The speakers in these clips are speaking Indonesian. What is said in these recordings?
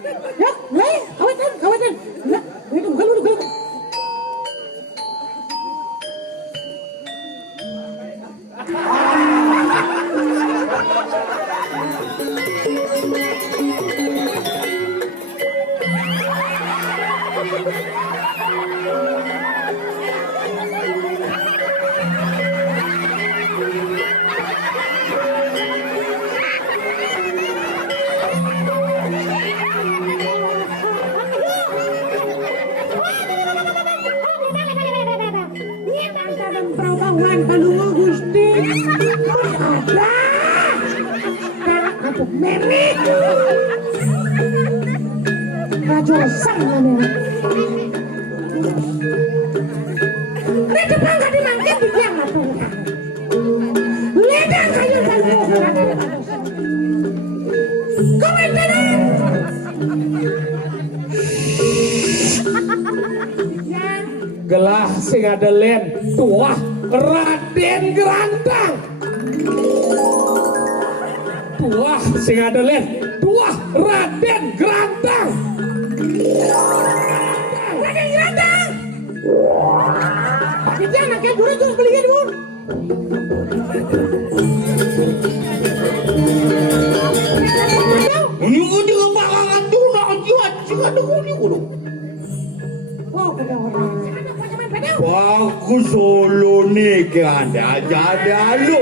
Ya, kawetan. Nah, itu bukan lu. Perawan Palungo Gusti. Ada. Kapuk memek. Rajosan namanya. Reda bangga dimangkin di tiang atau ledang kayu dan komentar. Gelah sing ada len tuah Raden Grandang. Tuah sing ada len tuah Raden Grandang. Raden Grandang. Itu anaknya dulu tuh beliin dulu. Ini juga bakalan tuh nak jiwa dulu. Oh, ada orang. Bagus solo nih ada lu.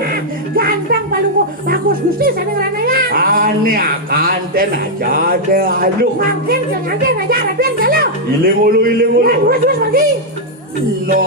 Ganteng Palungo, bagus Gusti sana ranaya. Aneh akan ten aja ada lu. Makin jangan aja Raden kalau. Iling ulu. Ya, terus pergi. No.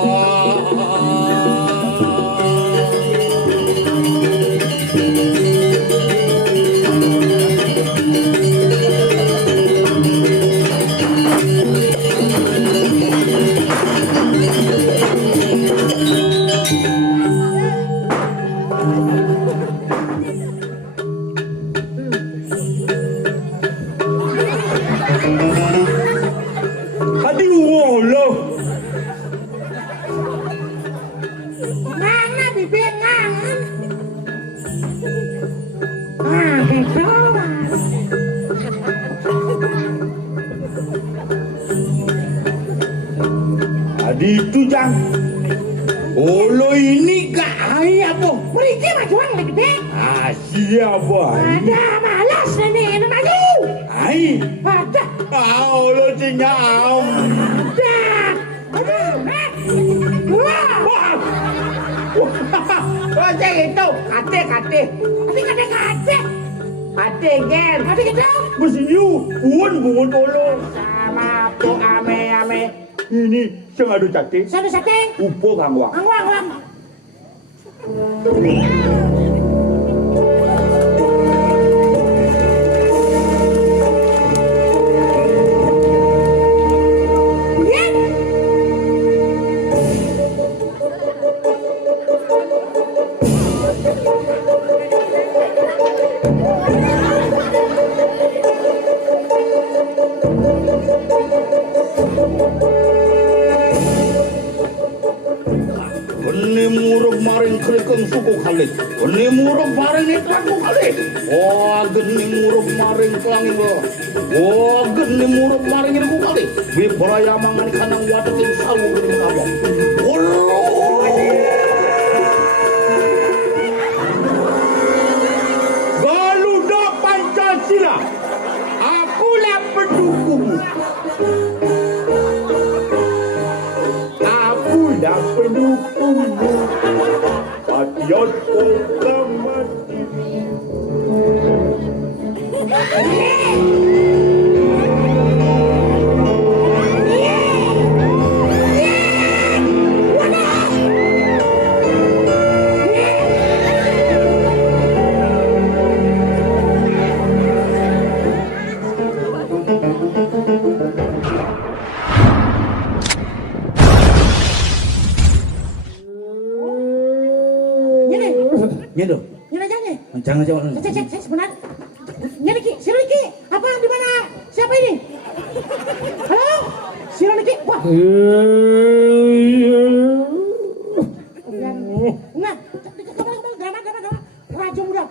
Mana bibir ngangen. Ah, gitu. Adi itu Jang. Olo ini gak ayah po. Mereka majuan lagi gede. Ah siapa? Ada malas ini maju. Ai. Ada. Olo cinyam. Ada. Wah. Oce itu, kate. Kate. Kate gen. Kate gitu. Mesiu, buun olo. Sama po ame. Ini sing adu cate. Satu sate. Upo kangwang. Angwang. Maring krikeng suku kali. Geni murug maring iklaku kali. Oh, geni murug maring kelangi lo. Oh, geni murug maring irku kali. Wibraya mangan kanang wadah ing sawu geni kabang. Garuda Pancasila. Akulah pendukungmu. Akulah pendukungmu. Patiot Proklamasi. Nyendo. Nyendo. Jangan. Jangan jawab. Cek sebentar. Nyeliki, si Riki. Apa di mana? Siapa ini? Halo? Si Riki. Wah. Nah, drama. Raja muda.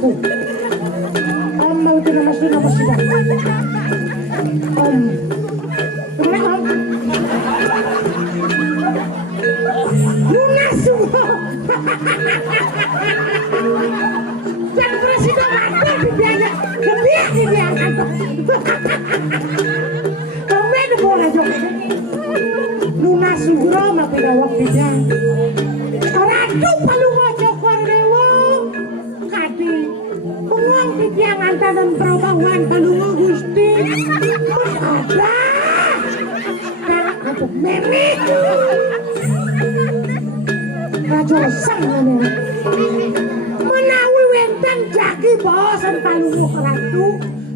Namastu. Om Mauti Namastu Namastida. Om. Bener Om. Lunasungo. Dan presiden mantul di biaya. Gebiak di biaya kantor. Kamu bola jok. Lunasugro mapinawak bidang. Ratu Palungo Cokor Dewo Kadi Bengong Bidiang Antanan Perubahan Palungo Gusti Terus ada Darak untuk Memi Rajo Sang namanya Menawi Wentan Jaki Bosan Palungo Keratu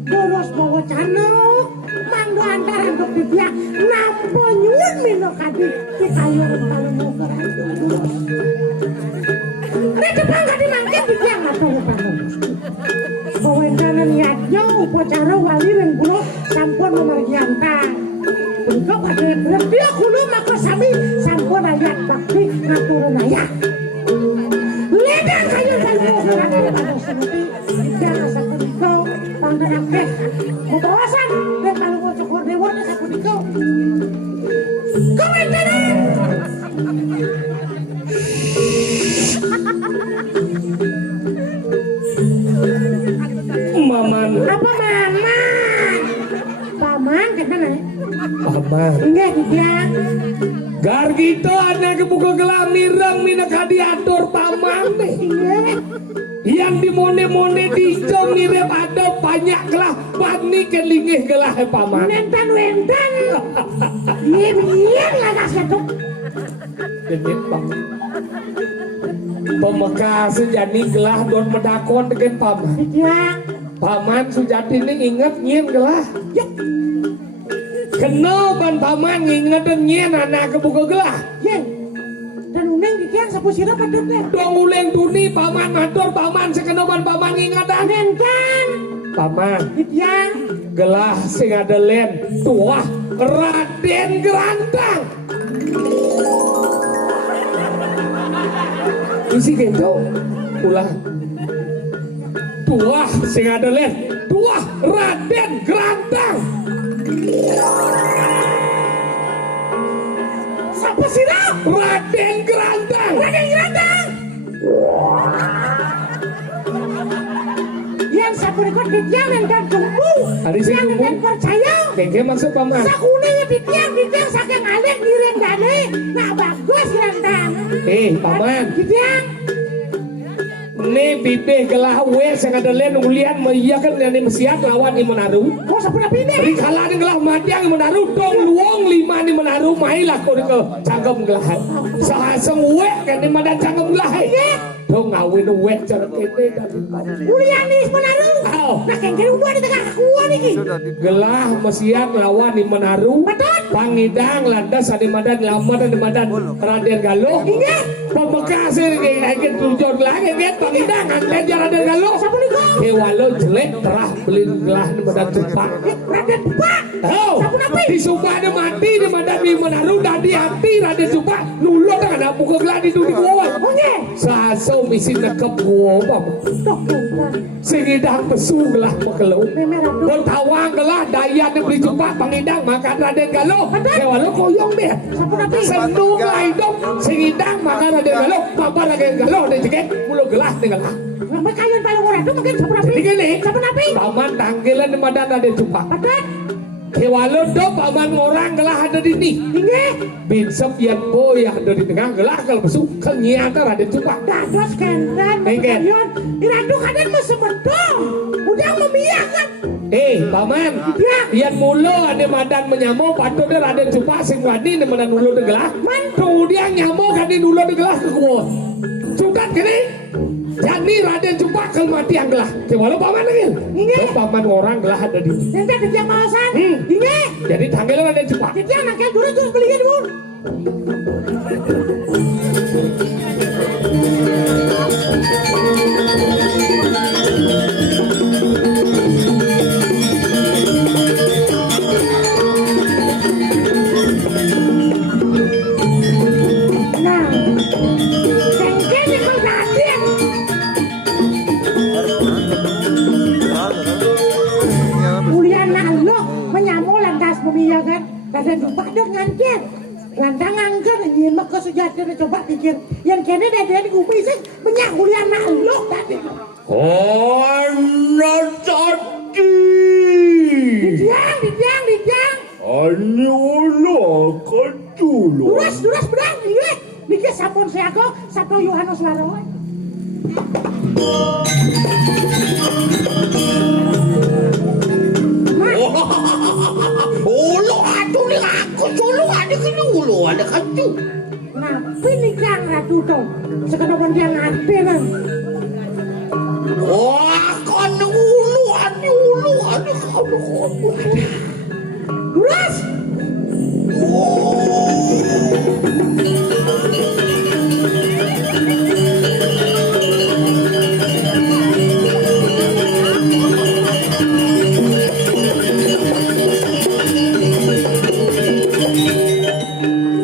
Boros Bawa Cano Manggo Antaran untuk Bidiang Nampo Nyun Mino Kadi Dikayur Palungo Keratu Ini depan gak dimangkin Bidiang atau Palungo Bawendanan yadnya upacara wali dan kulo sampun memergiantang Untuk pada dia kulo maka sami sampun ayat bakti ngaturun ayat Ledang kayu Palungo Keratu pada seperti Bidiang asa kudiko Panggan akeh Membawasan dan Palungo Cokor Dewa asa kudiko Bawendanan Maman. Apa Maman? Paman kenapa nih? Paman. Enggak Bidiang. Gargito anak kebuka gelam mirang mina kadiatur paman nih. Iya. Yang dimone-mone dijom mirip ada banyak gelah bani kelingih gelah paman. Wentan. Iya lah kasih Ini paman. Pemeka sejani gelah don medakon dengan paman. Bidiang. Paman sujati ini ingat nyen gelah. Yuk. Kenal ban paman ingat dan nyen anak kebuka gelah. Yen. Dan uneng Bidiang sapu sirap padutnya. Dong uleng tuni paman matur paman sekenal ban paman ingatan. Wentan. Paman. Bidiang. Gelah sing ada len tuah Raden Gerantang. Isi gitu ulang tuah sing ada len tuah Raden Gerantang. Sapu sirap. Raden Gerantang. Raden Gerantang. Yang sapu rekod Bidiang dan tumbuh. Hari sing Yang tumbuh. dan percaya. Kengke maksud paman. Sakunenya Bidiang saking alek direndane. Nah bagus Gerantang. Paman. Bidiang. Nih bibih gelah we sing ada len ulian meyakan yang mesiat lawan di Menaru. Kok sepeda pine? Rikala ni gelah madiang Menaru dong luong lima ni Menaru mailah kau ke cangkem gelah. Sahaseng we kan di madan cangkem gelah. Dong ngawin we cara kene dari. Uliani Menaru. Nah kengkene udah di tengah kuah niki. Gelah mesiat lawan di Menaru. Betul. Pangidang lantas di madan lama dan di madan Raden Galuh. Ingat. Pembekas ini kayak tujuan lagi kan pangidang kan lejar Raden Galuh. Sapu niko. Kewalo jelek terah beli gelah di madan Tupak. Raden Tupak. Oh, Sapu napi. di Sumba ada mati di madan di Menaru dan di hati Raden Tupak nulung dengan ada buka gelah di dunia gua. Oke. Saso misi nekep gua bang. Tok Wentan. Singidang pesu gelah mekelu. Memera tuh. Bertawang gelah daya di beli Tupak pangidang makan Raden Galuh. Kewalo koyong deh. Sapu napi. Senung lah hidup singidang makan Raden Galuh. Papa Raden Galuh dan cekek mulu gelah dengan gelah. Ngambil kayun Palungo Ratu mungkin sapu napi. Jadi gini, Sapu napi. paman tanggilan di madan Raden Tupak. Betul. Kewalo do paman orang gelah ada di ni. Ingat. Binsep yang boy yang ada di tengah gelah kalau besuk kenyata Raden Tupak. Dados kendan. Ingat. Iradu kaden masih bedong. Udah memiyak kan. Paman, Ya. yang mulu ada madan menyamuk patutnya Raden Tupak sing wani di madan ulu de gelah. Kemudian nyamuk kan di ulu de gelah ke gua. Cukat kene. Jadi Raden Tupak kalau mati yang gelah. Kewalo paman lagi. Ingat. Paman orang gelah ada di. Nanti Bidiang bahasan. Ingat. Jadi tanggal Raden Tupak. Bidiang nakal dulu terus beliin dulu. Nah, kengkene kau Raden. Lantang angker nyimak ke sejati coba pikir yang kene dede kuping sih banyak kuliah makhluk tadi. Ana tadi. Dijang. Ani ulo keculu. Duras berang dile. Niki sampun seako Sabto Yohanes Waro. Ulo aduh ni aku solo ada kena ulo ada kacu. Nah, pinikang ratu to. Sekedar dia ngate nang. Wah, kan ulu ada kamu. Duras.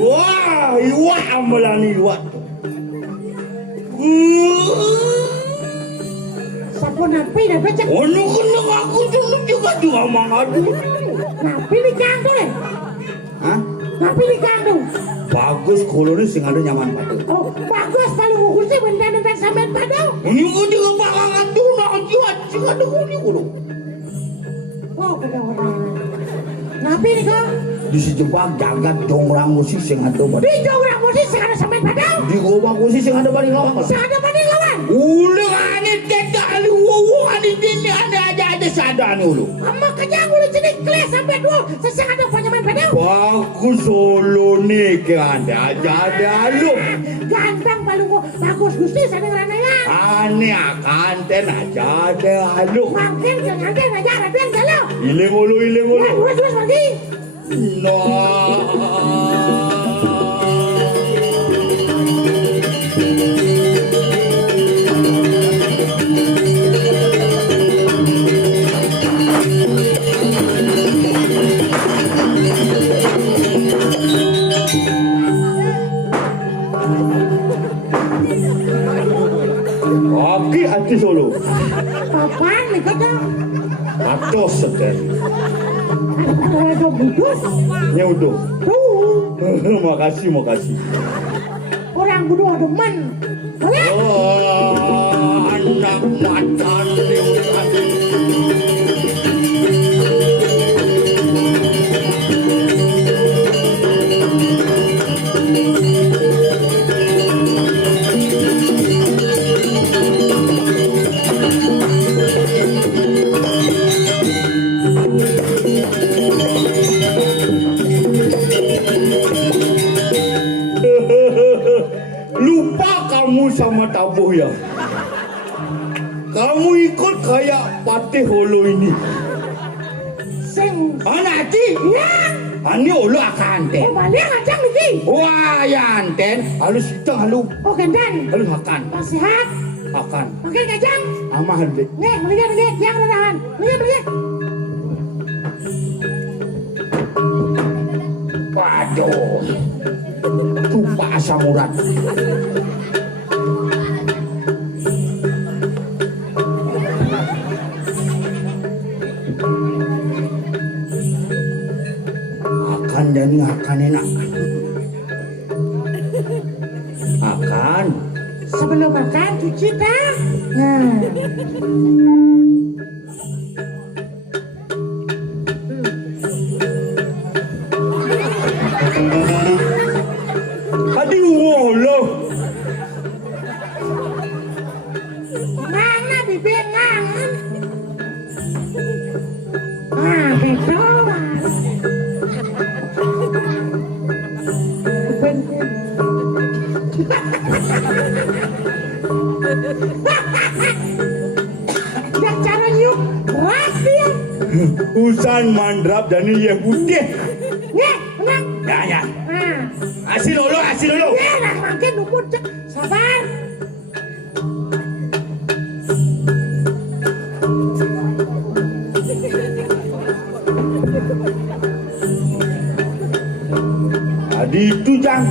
Wah, iwa amalan iwa. Sampun napi dah becek. Ono kena aku dulu juga mangadu. Nah, pinikang to le. Hah? Nah, pinikang to. Bagus kalau ni sing ada nyaman pada. Oh, bagus paling ukur sih benda-benda sampean padau. Ini kau dengan pangangan tu nak jiwa jiwa dulu kulo. Oh, kena orang. Napi ni kau? Di si Jepang jagat jongrang musik sing ada pada. Di jauh musik sekarang sampean padau. Di gobang musik sing ada pada lawan. Sekarang banding lawan. Ulu ane tidak alu wuwu ane ini ada aja sadar ni ulu. Amma kejang ulu jenis kelas sampai dua. Sesang ada panjaman padau. Bagus solo ni ke anda ada alu. Ganteng paling bagus gusti sana ngeranaya. Ane akan ten aja ada alu. Makin jangan ten aja ada ten kalau. Iling ulu. Dua lagi. No. Aki hati solo. Apaan nih kata? Atau setel. Ada butuh. Nyuduh. Tuh. Makasih. Orang butuh demen. Boleh? Oh, anak macan liuran. Lupa kamu sama tabuh ya. Kamu ikut kayak Patih Holo ini. Sing. Nanti Ya. ani Holo akan anten. Oh, balik ngacang nih. Wah ya anten. Halus itu halus. Oh, kendan. Halus akan. Sehat. Akan. Pakai ngacang. Amah halus. Nih, melihat. Yang rendahan. Melihat. Waduh. Lupa asam urat. Akan dan akan enak. Akan. Sebelum makan cuci tak? Nah. Aduh, Allah. Ngang na bibir ngang. Ah, gitu. Dah cara nyuk, rapi. Usan mandrap dan ini yang putih. Nih, menang. Ya. Ah, Asin dulu. ya nak makin lumut. Sabar. Tadi itu Jang.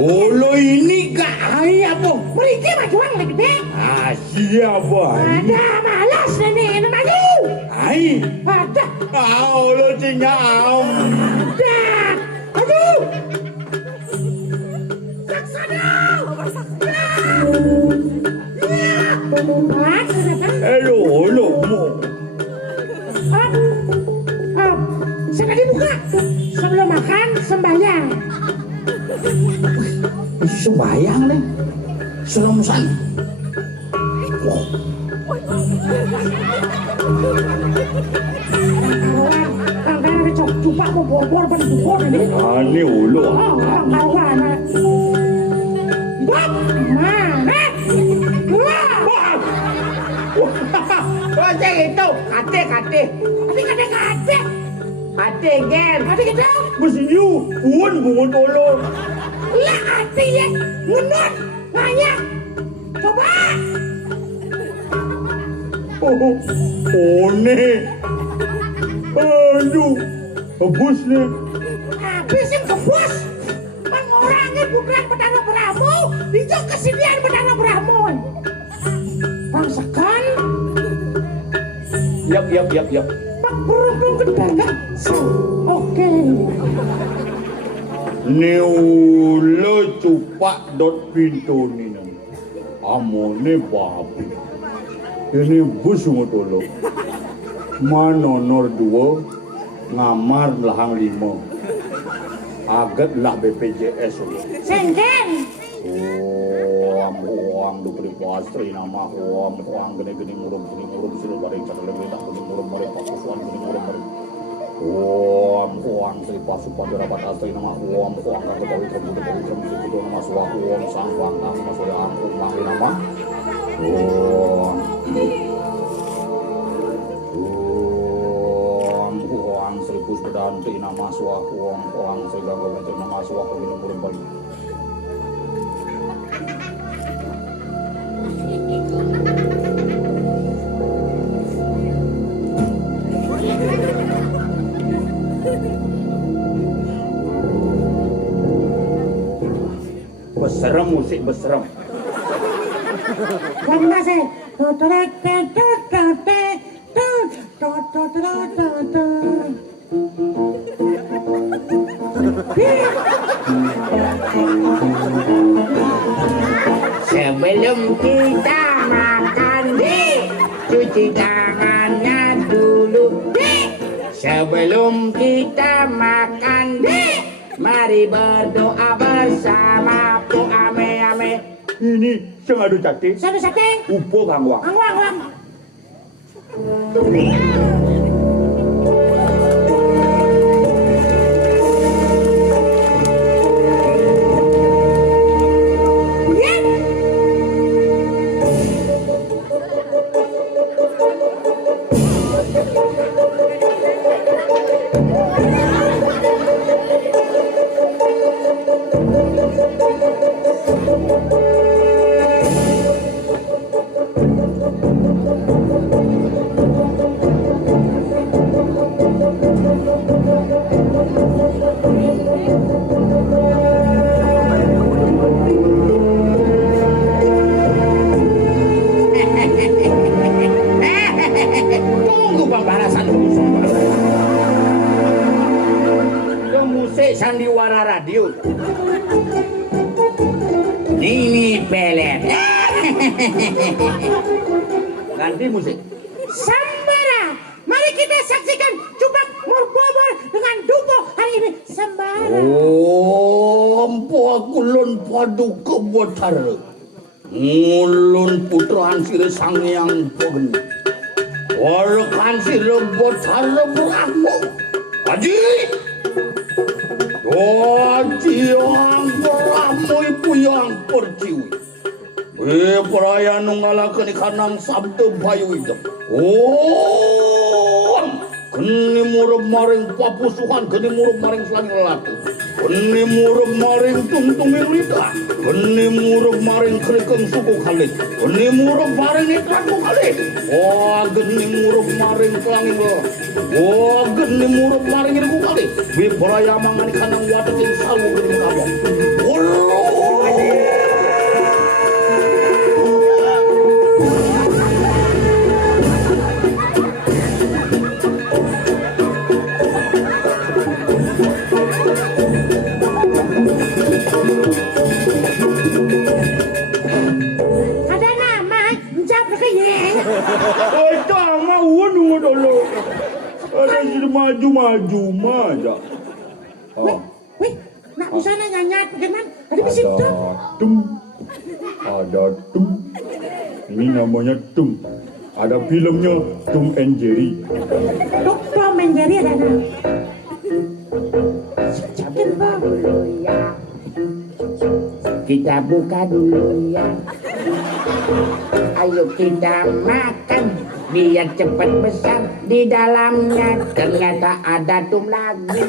Olo ini gak hai apa? Mereka majuan lagi gede. Ah, siapa? Ada malas ini maju. Hai. Ada. Ah, olo tinggal. Ada. Maju. Sembayang nih. Selumusan. Wah. Kang cupak mau bobor ban bobor ini. Ani ulu. Kawan. Bab mana? Oh, cek itu. Kate. Kate. Kate, Gen. Kate kita. Mesti you. Puan bunga tolong. Lah kate ya. Ngenut. Banyak. Coba. Oh nih. Aduh. Habis nih. Habisin kebus. Mengurangi bukan Bedana Brahmo. Dijok kesediaan Bedana Brahmo. Bangsakan. Yap. Pak beruntung kedagang. Oke. Neulo cupak dot pintu ni nan. Amone babi. Ini bus ngotolo. Manonor 2 ngamar lahang 5. Agat lah BPJS. Sengken. Am dukri pastri nama am gede murum sila bareng cakal lebih tak murum bareng pakusuan murum bareng. Am sri pasupan dapat astri nama am kagak tahu terbuka itu nama suaku sang bangkang nama soya am manggil nama. Am sri puspedanti nama suaku am sri ganggu nama suaku ini murum bareng. Beserem musik beserem. Bangga sih. Sebelum kita makan, cuci tangannya dulu. Sebelum kita makan, mari berdoa bersama. Ame. Ini sing adu cati. Sate. Upo gangwang. Angwang. Sandiwara radio. Ini pelet. Ganti musik. Sambara. Mari kita saksikan Cupak Murbobor dengan Dupo hari ini. Sambara. Empo aku lon padu kebotar. Ngulun putra ansir sang yang pogen. Warkan si rebotar berahmu. Haji. Yang berahmu ibu yang perciwi. Perayaan nungalakan ikanang sabda bayu itu. Keni murub maring papusuhan, keni murub maring selangin lelaki. Keni murub maring tungtungin lidah. Keni murub maring kerikeng suku kalik. Keni murub maring nitraku kalik. Geni murub maring selangin lelaki. Geni murub maring iriku kalik. Wibraya mangani kanang wadating salu geni kabang. Ada nama menjawab kayaknya. Tama uwan nunggu dulu. Ada jadi maju aja. Wih, nak di sana nyanyat bagaimana? Tadi bisa Ada tum. Ada tum. Ini namanya tum. Ada filmnya Tom and Jerry. Tom and Jerry ada nak. Siapkan bang. Kita buka dulu ya. Ayo kita makan biar cepat besar. Di dalamnya ternyata ada tum lagi.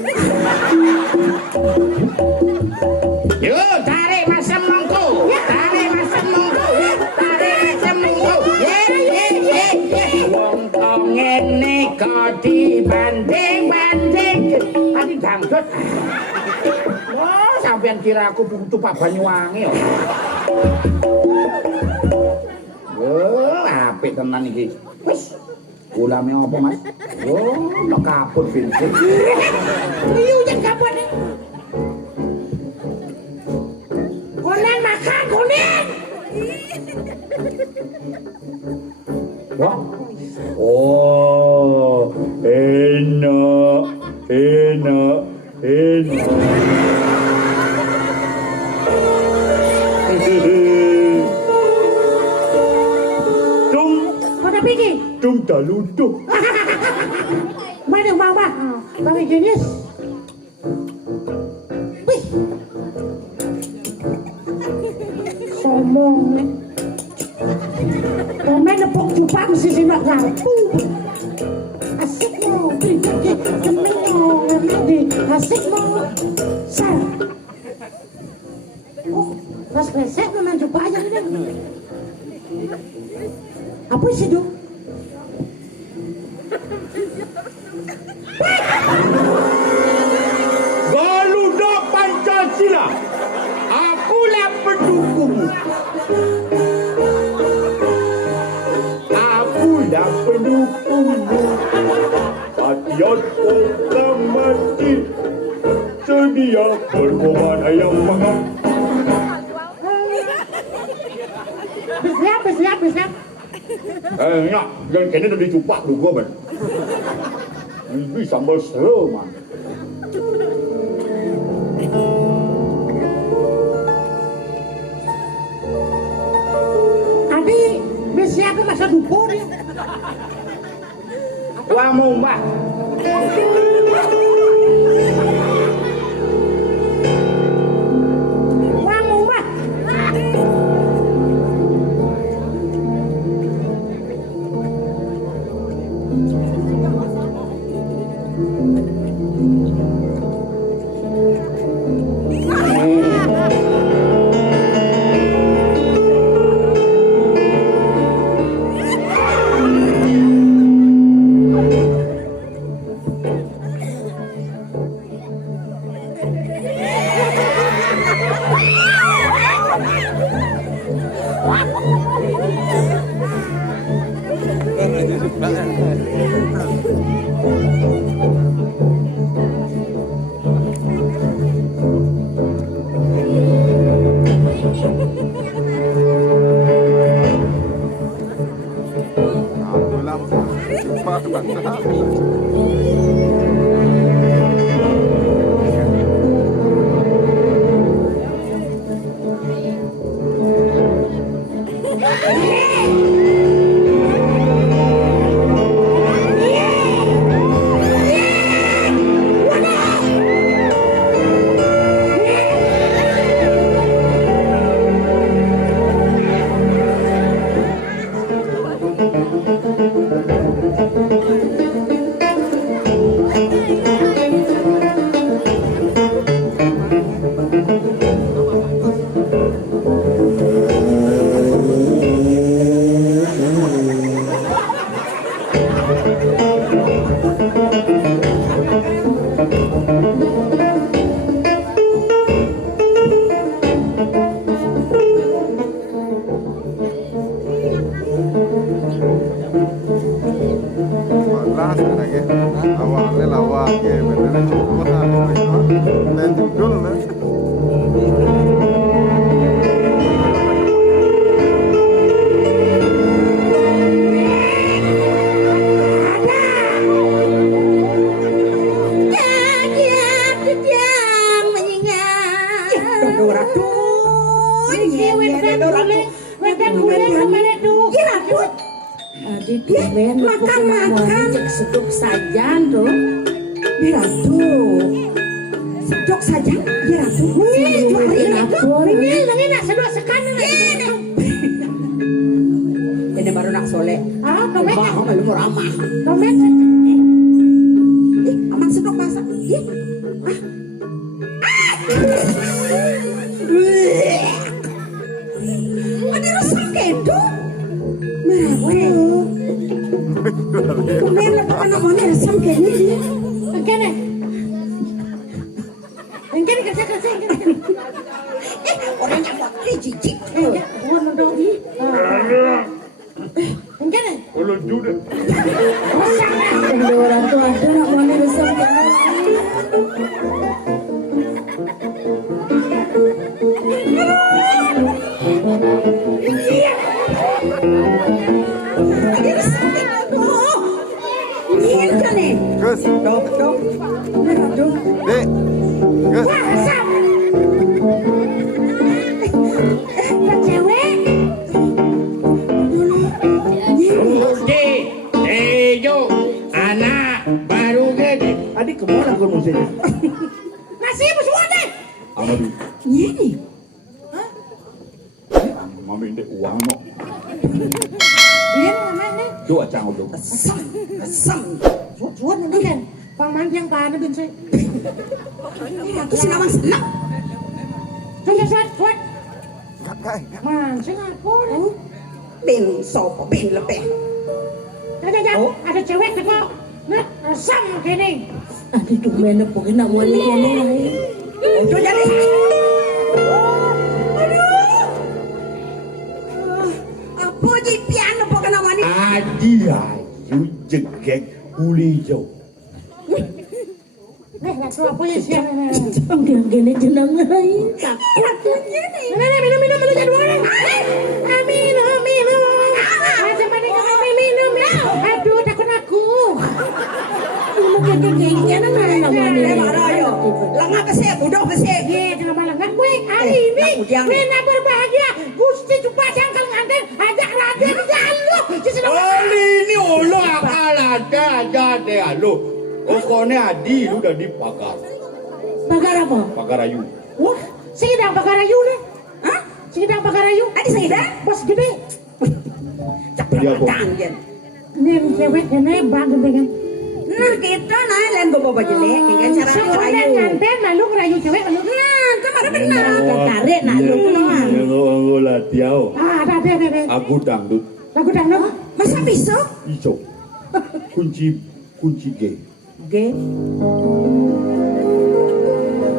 Yuk tarik mas semongko, tarik mas semongko, tarik mas semongko. Wong kong ngene kok dibanding-banding. Tadi dangdut. Oh, sampean kira aku butuh Pak Banyuwangi ya. Oh, apik tenan iki. Wis. Ulame apa, Mas? Oh, lo kaput Vincent. Liu yang kaput nih. Konen makan, konen. Wah. Oh, enak, enak, enak. Tum, Kau dah pergi? tum tak luduh. Mana bang bang? Bang jenis. Wih. Somong nih. Komen nepok jupang si sinak lampu. Asik mo, pergi temen mo, ngerti asik mo. Sar. Oh, pas resep memang jumpa aja ini. Apa sih itu? Garuda Pancasila, akulah pendukungmu. Akulah pendukungmu. Latihan proklamasi, sedia berkorban ayam makan. Bersiap. Enak, dan kini tadi cupak juga man. Ini sambal seru man. Adi, bersiap ke masa dupo nih. Wah mau mbak. Wang mubah. Ratu. Iki wedan gule, wedan gule kemana tuh? Iya Ratu. Adik tumben makan. cek seduk sajan tuh. Iya Ratu. Sedok saja. Iya Ratu. Ini nak sedua sekarang ini. Ini baru nak soleh. Ah, domet. Bah, lu mau ramah. Domet. Ih, aman sedok masak. Ih. Ada rasa kedo. Meratu. Kemudian lepas anak mana rasa kedo dia. Kene. Kene kerja. Orang yang buat jijik. Bukan mendogi. Kene. Kalau jude. Kedua orang tua ada nak mana besar kan. Ada rasa kedo. Ini kan ni. Gus, Dok. Meratu. Dek. Gus. Asap. Cewek. Budi, Tejo, anak baru gede. Adik kemana kau musiknya? Masih semua deh. Amadu. Ini. Mami ndek uang kok. Ini namanya. Dua canggung dong. Asam. Suat nanti kan. Paman yang panas bin saya. Aku senang senang. Suat. Man, saya ngaku. Ben sopo, ben lebih. Jangan, ada cewek tu kok. Nah, asam kene. Adik tumben pokoknya nak mana kene. Udah jadi. Apa je piano pokok nama ni? Adi ayu jegek uli jauh. Ratu apa ya siang ini? Dia kene jenang lain. Minum jangan boleh. Minum. Macam mana kau minum ya? Aduh, takut aku. Kekekeknya nama mana. Langah kesek, budak kesek. Ye, jangan malangan gue. Hari ini Rena berbahagia. Gusti jumpa jangkal nganten. Ajak Raden jaluk. Kali ini ulo akal ada aja deh alo. Pokoknya Adi lu udah dipagar. Pagar apa? Pagar ayu. Wah, sedang pagar ayu nih. Hah? Sedang pagar ayu. Ada saya Bos gede. Jadi apa? Tangan. Nih cewek kene bang gede kan. Nah kita nah lain gue bawa jelek, kan cara Sekolah ngerayu. nganten lalu ngerayu cewek lalu. Nah, kemarin benar. Tarik nak lu keluar. Yang lah tiao. Ada. Aku dangdut. Lagu dangdut. Masa bisa? Ijo. Kunci G. Oke.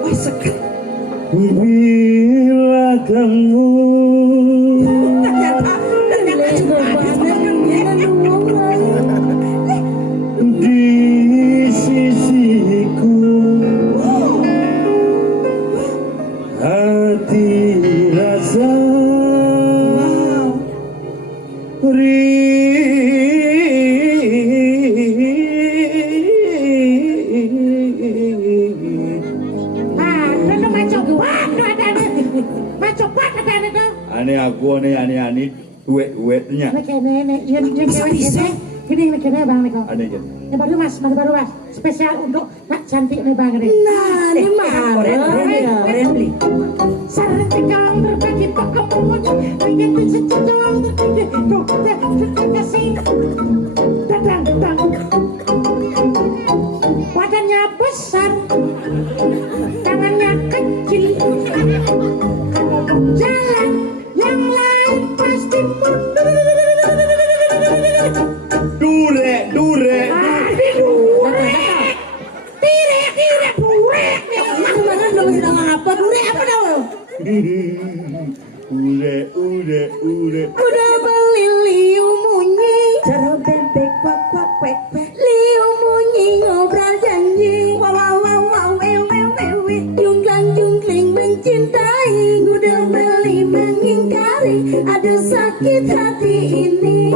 Wah sekat. Bila kamu Ternyata cuma di sisiku, hati rasa Ane aku ane duet-duetnya. Kene yang cewek kene. Gini kene bang nih kok. Ane jen. Yang baru mas. Spesial untuk Pak cantik nih bang nih. Nah, ini mana? beli. Sarang tegang berbagi pokok-pokok. Pengen sececong tertinggi. Tuh, kasih. Datang. Badannya besar. Tangannya kecil. Jalan yang lain pasti mundur. Dure. Tirek. Mana belum sedang apa? Dure apa dah? Ure. Udah beli liu munyi. Cara bebek kwak kwek. Liu munyi ngobrol janji. Wow. Jungkling mencintai. Udah beli mengingkari. Aduh sakit hati ini.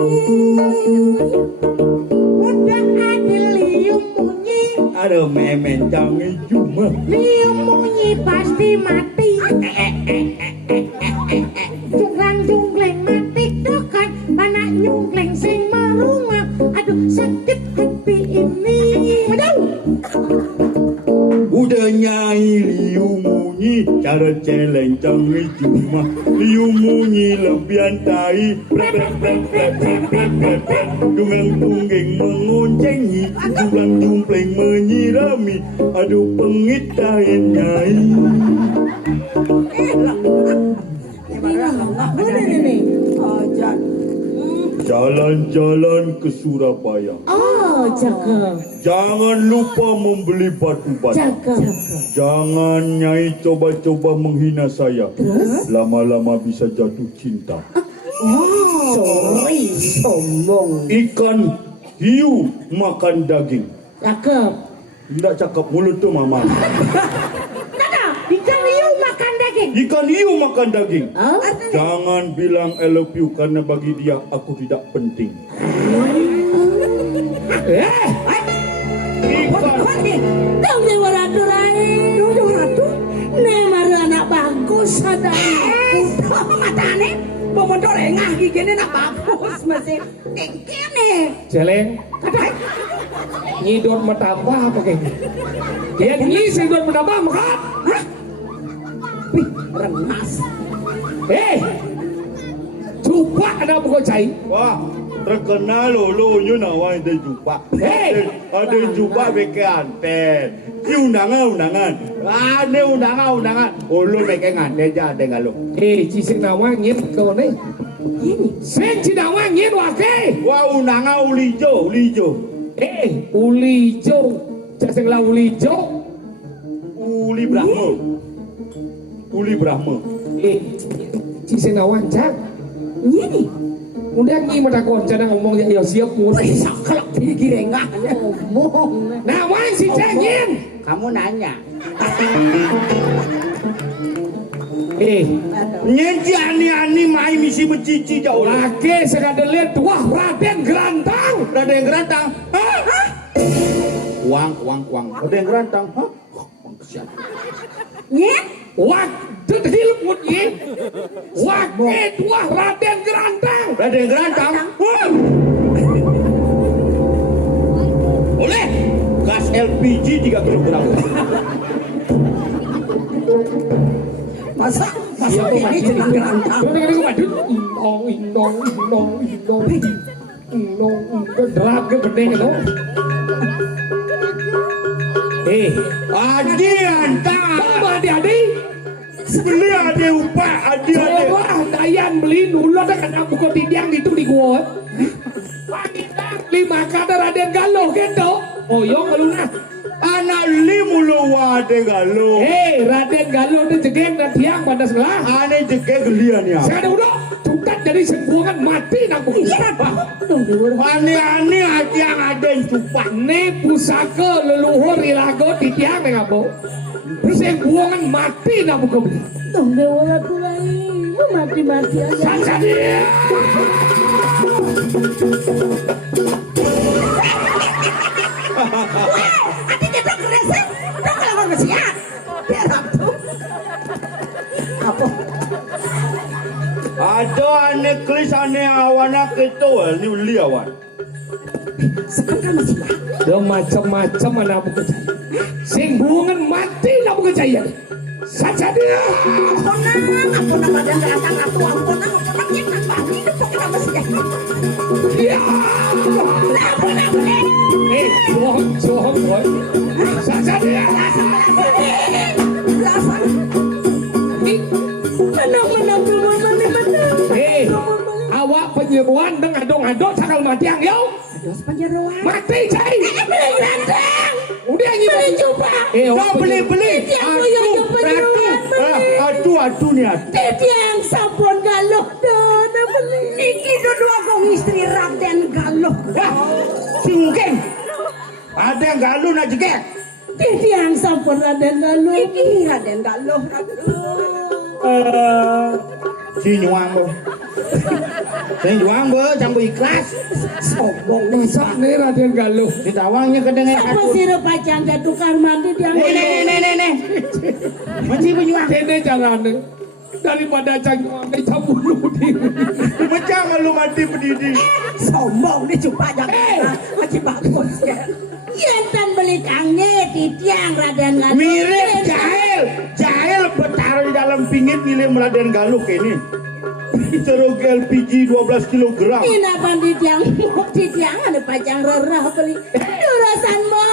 Udah ada liu munyi. Ada memen canggih cuma. Liu munyi pasti mati. Junglang jungling mati dokan, mana nyungling sing merungak. Aduh sakit hati ini. Aduh. Udah nyai liu munyi, cara celeng canggih cuma liu munyi lebihan tai. Dungang tunggeng mengoncengi, junglang jumpleng menyirami. Aduh pengit tahin nyai. Mana ini? Ajan. Jalan-jalan ke Surabaya. Oh, cakep. Jangan lupa membeli batu-batu. Cakep. Jangan nyai coba-coba menghina saya. Terus? Lama-lama bisa jatuh cinta. Sorry, sombong. Ikan hiu makan daging. Cakep. Tidak cakap mulut tuh mama. Nada, ikan hiu makan daging. Ikan hiu makan daging. Oh? Jangan bilang I love you karena bagi dia aku tidak penting. Ikan Tahu Dewa Ratu Rai. Dewa Ratu? Nemar anak bagus ada. Matane pemodor engah gigine nak bagus masih kene. Celeng. Nyidot metambah apa kayaknya? Ya ngisi dot metambah makan. Wih, renas. Coba anak buku cai. wah terkenal lo nawai ada jumpa. Ada jumpa beke anten. Ini undangan. Ada undangan. Oh lo beke anten aja ada nggak lo? Cisik nawang ngin kau nih. Sen cidawang ngin wake. Wah undangan ulijo. Uli jo. Jaseng lah uli jo. Uli Brahma. Cisik nawang cak. Ini. Udah ngi mata konca nang ngomong ya siap mut. Saklak pikir engah. Ngomong. Nawang si cengin. Kamu nanya. Nyenti ani mai misi mencici jauh. Laki sekadar lihat wah Raden Gerantang. Hah? Uang. Raden Gerantang. Hah? Nyet. Wah, dedil mutnya. Wah, wah Raden Gerantang. Wah. Boleh. Gas LPG 3 kg. Masa ini jenang gerantang. Derap ke bening itu. Adi antang. Coba adi. Beli ade upah adi. Coba dayan beli nulot kan buku tidiang itu di gua. Wanita 5 kadar Raden Galuh gitu. Oh yo ngeluna. Anak limulo wade galo. Raden Galuh itu jegeng dan tiang pada sebelah. Ane jege gelian ya. Sekarang udah cutat dari sembuhan mati nak buku. Ane aja yang ada yang cupak. Ini pusaka leluhur ilago di tiang dengan bu. Sembuhan mati nak buku. Dong Dewa Ratu Rai. Mati-mati aja. Sansa dia. Ati jeblok keresek. Dong kelakon mesian. Biar Ratu. Apa? Ada ane klis ane awana keto ni uli awan. Sekarang masih lah. Dia macam-macam anak buku cahaya. Sembuhan mati nak buku cahaya. Sansa dia. Ampun badan gerantang atu ampun nyetak bagi nepok kita mesian. Ya. Johong boy. Sansa dia. Menang Awak penyembuhan dengan adong-adong sakal mati yang yau. Dos panjeroan. Mati cai. Beli gerantang. Udah Beli coba. Kau beli. Atu ni atu. Titi yang sampun Galuh dana beli. Iki dua kong istri Raden Galuh. Singking. Ada yang galu nak jege. Titi yang sampun Raden Galuh. Iki Raden Galuh. Si nyuang lo. Sing juang be cambu ikhlas. Sombong Masa nih Raden Galuh. Ditawangnya kedengen apa aku. sih repacang jatuh mandi dia Nih. Masih berjuang. Ini caranya daripada canggung kita bunuh diri. Jangan lu mati berdiri. sombong dia coba jangan lagi bagus ya Yentan beli kangnya di tiang Raden Galuh Mirip jahil bertaruh di dalam pingit milih Raden Galuh ini. Ceruk LPG 12 kg. ini apa di tiang ada pajang rerah beli durasan mo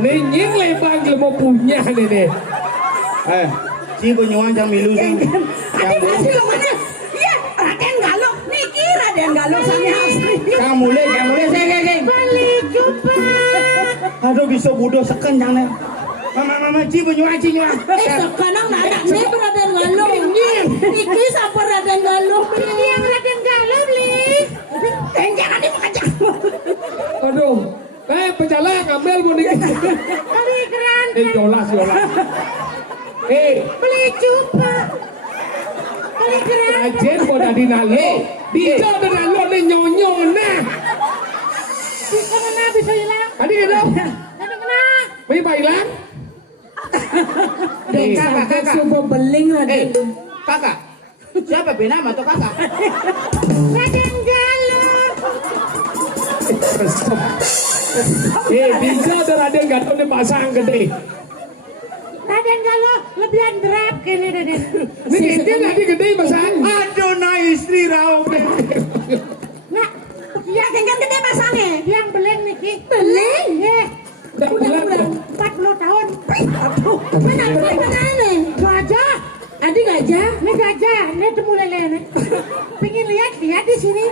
Nenying lebang mau punya nih. Si penyuang jam milu sing. Adik kasih ke mana? Iya, Raden Galuh. Niki Raden Galuh sami asli. Kamu sing. Balik jumpa. Aduh bisa bodoh seken jangan. Mama ci penyuang. Sekarang anak nih Raden Galuh. Niki sampai Raden Galuh. Ini yang Raden Galuh beli. Jangan dipakacak. Aduh, pejalan ngambil mau nih. Beli keran. Jolas. Beli jumpa. Beli keran. Ajen mau dari nalo. Bisa dari nalo nih nyonyo nah. Bisa kena bisa hilang. Tadi kenapa? Tadi kena. Bisa hilang? Kakak coba beling Raden. Kakak. Siapa benama atau kakak? Raden Galuh. Bisa ada Raden Galuh nih pasang gede. Raden Galuh lebih andrap kayaknya Raden. Ini dia nanti gede pasang. Aduh nah istri rau. Nah, Ya tinggal gede pasangnya. yang beleng niki. Beling? Udah 40 tahun. Aduh, mana nih? Gajah. Adik gajah? Ini gajah. Ini temu lele nih. Pengen lihat di sini.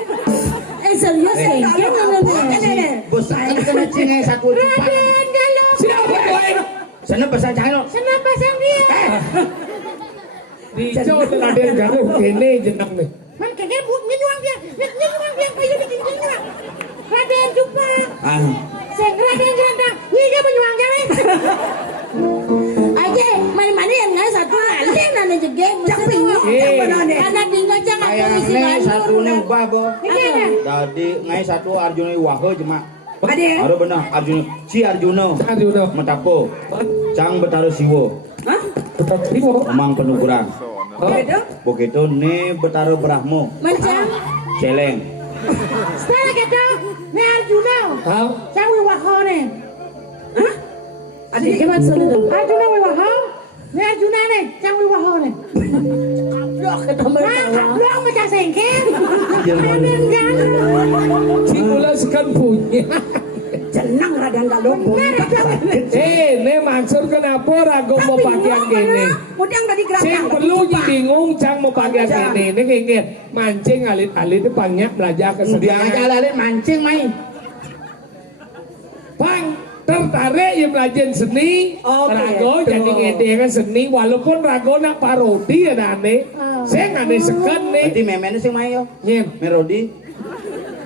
Serius kengkeng nggak? Bos saya kena cingai satu juta. Raden Galuh. Siapa boy? Sana besar jangan. Senang pasang dia. Bisa ada Raden Galuh kene jenang nih. Man kagak nyuang dia. Nyuang dia kayu bikin nyuang. Raden jumpa. Sing Raden jandang. Iya penyuang jalan. Aja, mana yang nggak satu kali nana jegeng. Anak tinggal jangan polisi Kayaknya satu nih ubah bo. Ini ada. Tadi ngai satu Arjuna Wahe jema. Ada. Aduh benar Arjuna. Si Arjuna. Aduh, Metapo. Cang Betara Siwo. Hah? tetap tiwo. Emang penuguran. Begitu? Begitu nih Betara Brahmo. Macam? Celeng. Setelah kita, ini Arjuna. Hah? Cang Wiwaho nih. Hah? Ada gimana saudara? Arjuna Wiwaho. Ini Arjuna nih, Cang Wiwaho nih. Blok ketemu Kablok macam sengkel. Raden Galuh. Cingula sekan punya. Jenang Raden Galuh. Ini maksud kenapa ragu mau pakaian gini? Kemudian tadi Cing gerakan. perlu bingung cang mau pakaian gini. Ini kayaknya mancing alit-alit itu pangnya belajar Dia kesediaan. aja lalit mancing main. Pang tertarik ya belajar seni. Oke, Rago tuh. jadi ngedengan seni walaupun rago nak parodi ya aneh. Saya nggak ada sekan nih. Berarti memen sing main yo. Nyen. Merodi.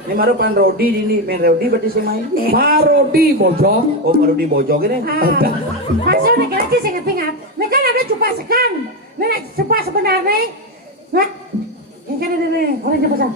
Ini baru pan rodi ini, men rodi berarti sing main. Parodi bojong. Oh parodi bojong gini. Masuk nih lagi saya ngetingat. Ini kan ada cupa sekang. Ini cupa sebenarnya. Nah, ini kan ada nih orangnya pesan.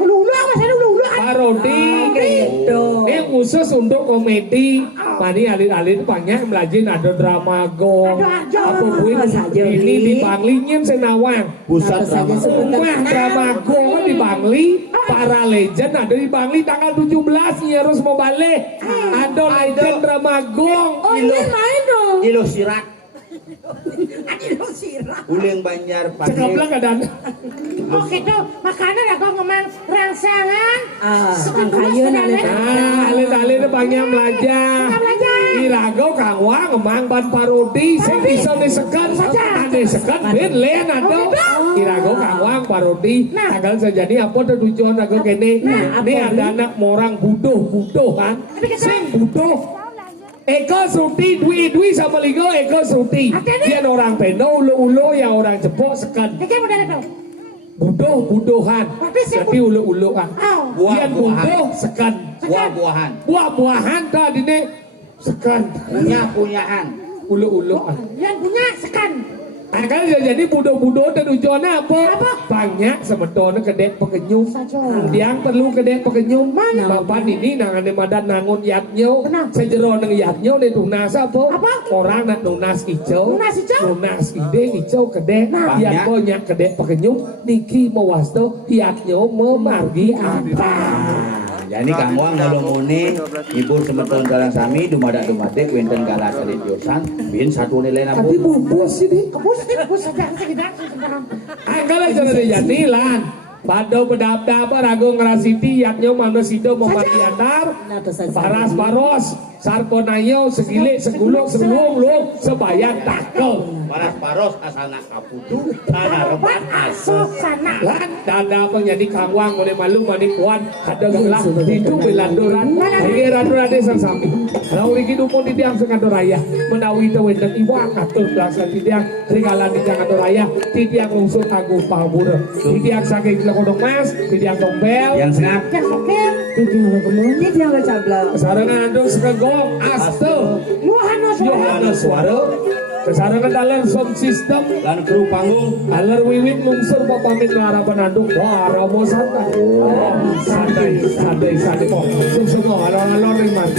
Ulu-ulu apa sih ulu-ulu? Parodi. Gitu. Ini khusus untuk komedi. Tadi alit-alit banyak belajar ada drama go. Apa buin ini di Banglingin senawang. Pusat drama. Wah drama go kan di Bangli. Para legend ada di Bangli tanggal 17 nih harus mau balik. Ada legend drama gong. Oh ini main dong. Ilo sirak. Aduh sirah. Uling Banjar Cekaplak pakai. ada. Oh gitu, makanya aku ngomong rangsangan. Kang kayu nale. Nah, alit-alit banyak belajar. Di Rago Kang Wang emang ban parodi. Saya bisa disekat. Ada sekat ben len ada. Di Rago Kang Wang parodi. Tanggal sejadi apa tuh tujuan Rago kene. Ini ada anak morang butuh kan. Sing butuh. Eko Suti, Dwi sama Ligo, Eko Suti. Dia orang Peno, ulo-ulo yang orang Jepok sekan. Ini udah ada. Budoh-budohan. Jadi ulo-ulo kan. Dia budoh sekan. buah-buahan. Buah-buahan tadi nih sekan Punya-punyaan. ulu-ulu. Yang punya sekan. Nah kan jadi budo-budo dan tujuannya apa? Banyak sebetulnya kedek pekenyum. Yang perlu kedek pekenyum. Bapak ini nangane madan nangun yatnyo. Sejero nang yatnyo nih tunas apa? Orang nak tunas hijau. Tunas ide hijau kedek. Yang banyak kedek pekenyum. Niki mewasto yatnyo memargi apa? Jadi kangwang nolongone ibu semeton dalang sami dumadak-dumadik wenten galah kelit yosan bin satu nilai Tapi napun. bubus ini. Bus saja sekedar. Angkala jangan jadilan. Pado pedap-dap rago ngerasiti yatnyo manusia memarianar. Paras paros sarponayo segilik seguluk sebelum lu sebayang takel. Paras paros asal nak kaputu tanah rebat asal. Sana. Lan dada penjadi kangwang oleh malu manikuan ada gelak itu belandoran iki radu-rade sang sami kalau iki dupun di tiang sing raya menawi te wenten ibu ngatur belasan di tiang regalan di tiang raya di tiang unsur agung pabur di tiang saking kodong mas di tiang tombel Yang sengap. Yang sokir. Ini dia nggak cabla. sarangan andung sekegong astu Yohanes suara kesarangan dalam sound system Lan kru panggung. alar wiwit lungsur papamit ngara penanduk wah romo santai santai kok sung-sungo alor-alor rimar